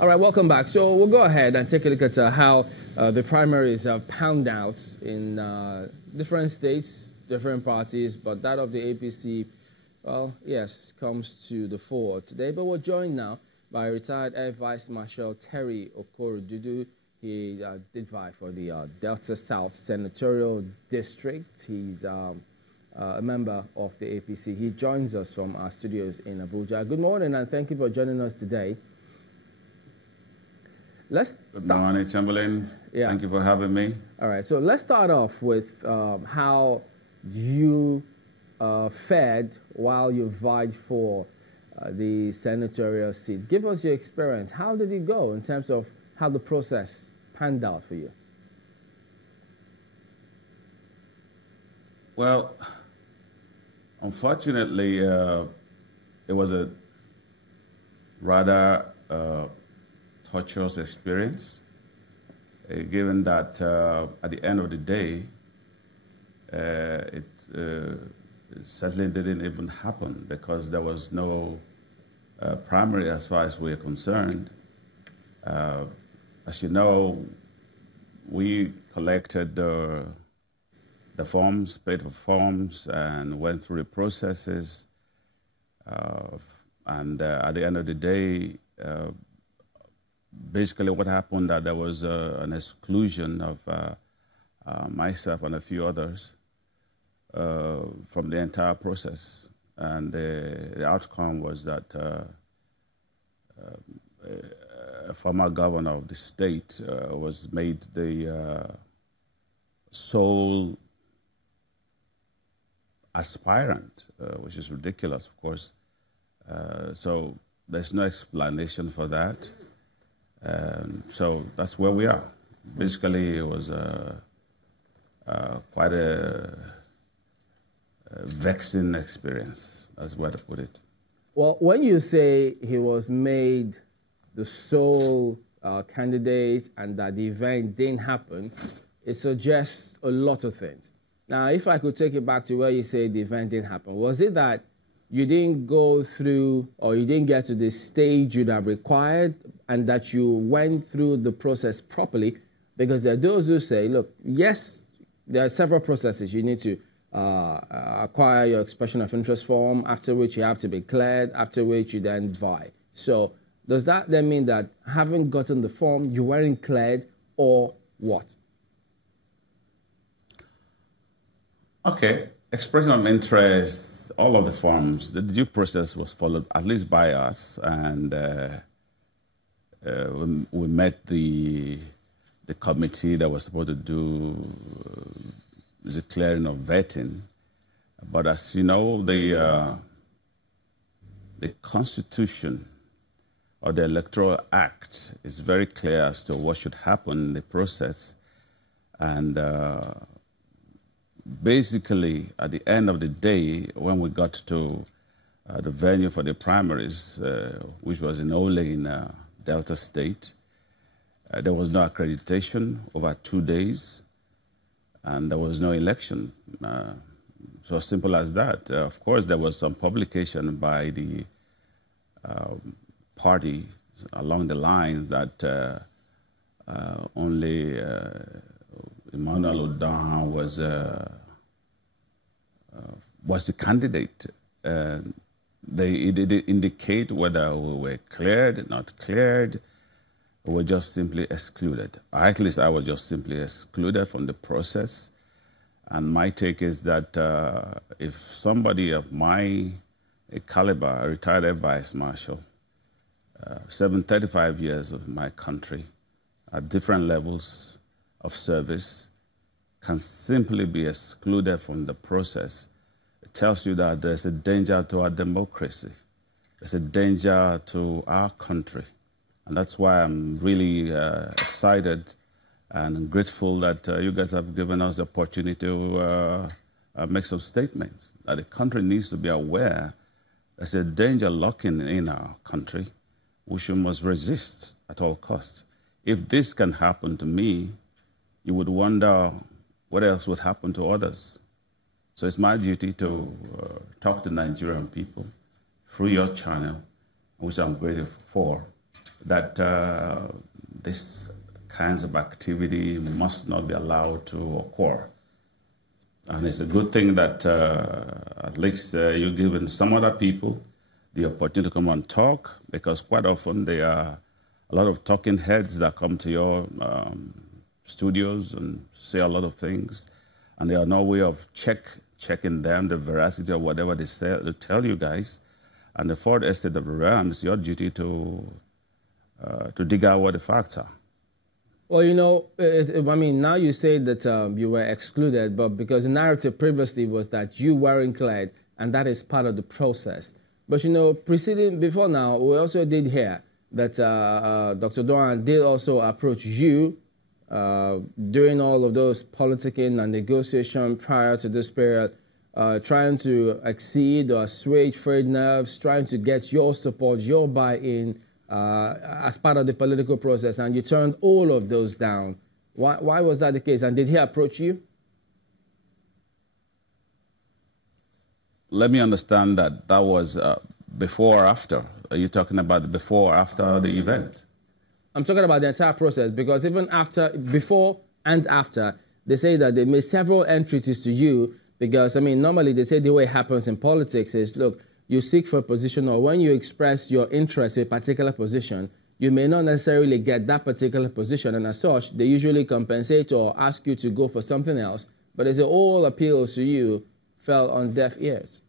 All right, welcome back. So we'll go ahead and take a look at how the primaries are panned out in different states, different parties, but that of the APC, well, yes, comes to the fore today. But we're joined now by retired Air Vice Marshal Terry Okorodudu. He did vie for the Delta South Senatorial District. He's a member of the APC. He joins us from our studios in Abuja. Good morning, and thank you for joining us today. Good morning, Chamberlain. Yeah. Thank you for having me. All right, so let's start off with how you fared while you vied for the senatorial seat. Give us your experience. How did it go in terms of how the process panned out for you? Well, unfortunately, it was a rather torturous experience, given that at the end of the day, it certainly didn't even happen because there was no primary as far as we're concerned. As you know, we collected the forms, paid for forms, and went through the processes. And at the end of the day, basically what happened that there was an exclusion of myself and a few others from the entire process. And the outcome was that a former governor of the state was made the sole aspirant, which is ridiculous, of course. So there's no explanation for that. So that's where we are. Basically, it was quite a vexing experience. That's where to put it. Well, when you say he was made the sole candidate and that the event didn't happen, it suggests a lot of things. Now, if I could take it back to where you say the event didn't happen, was it that you didn't go through or you didn't get to the stage you'd have required and that you went through the process properly? Because there are those who say, look, yes, there are several processes. You need to acquire your expression of interest form, after which you have to be cleared, after which you then vie. So does that then mean that having gotten the form, you weren't cleared, or what? Okay, expression of interest, all of the forms, the due process was followed, at least by us, and we met the committee that was supposed to do the clearing of vetting. But as you know, the Constitution or the Electoral Act is very clear as to what should happen in the process. And basically, at the end of the day, when we got to the venue for the primaries, which was in Ole in Delta State, there was no accreditation over 2 days, and there was no election. So simple as that. Of course, there was some publication by the party along the lines that only Emmanuel Uduaghan was the candidate. They didn't indicate whether we were cleared, not cleared. We were just simply excluded. At least I was just simply excluded from the process. And my take is that if somebody of my caliber, a retired Air Vice Marshal, 35 years of my country at different levels of service, can simply be excluded from the process, it tells you that there's a danger to our democracy. There's a danger to our country. And that's why I'm really excited and grateful that you guys have given us the opportunity to make some statements. That the country needs to be aware there's a danger lurking in our country, which we must resist at all costs. If this can happen to me, you would wonder what else would happen to others. So it's my duty to talk to Nigerian people through your channel, which I'm grateful for, that these kinds of activity must not be allowed to occur. And it's a good thing that at least you're giving some other people the opportunity to come and talk, because quite often there are a lot of talking heads that come to your studios and say a lot of things, and there are no way of checking them, the veracity of whatever they say, they tell you guys. And the fourth estate of the realm, it's your duty to dig out what the facts are. Well, you know, I mean, now you say that you were excluded, but because the narrative previously was that you weren't cleared, and that is part of the process. But, you know, before now, we also did hear that Dr. Uduaghan did also approach you during all of those politicking and negotiation prior to this period, trying to exceed or assuage frayed nerves, trying to get your support, your buy-in, as part of the political process, and you turned all of those down. Why was that the case? And did he approach you? Let me understand that was before or after. Are you talking about the before or after the event? I'm talking about the entire process, because even after, before and after, they say that they made several entreaties to you, because, I mean, normally they say the way it happens in politics is, look, you seek for a position, or when you express your interest in a particular position, you may not necessarily get that particular position, and as such, they usually compensate or ask you to go for something else. But as all appeals to you fell on deaf ears.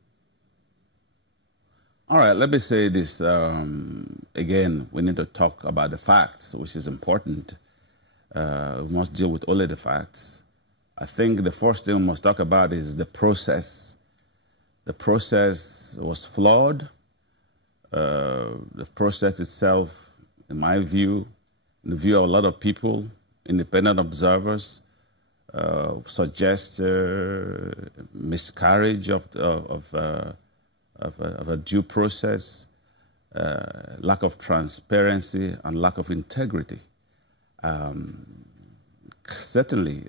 All right, let me say this. Again, we need to talk about the facts, which is important. We must deal with only the facts. I think the first thing we must talk about is the process. The process was flawed. The process itself, in my view, in the view of a lot of people, independent observers, suggests miscarriage of a due process, lack of transparency, and lack of integrity. Certainly,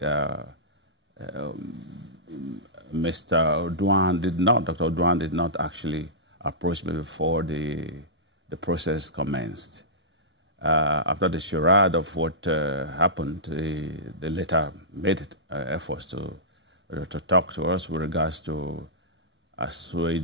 Mr. Uduaghan Dr. Uduaghan did not actually approach me before the process commenced. After the charade of what happened, they later made efforts to talk to us with regards to assuage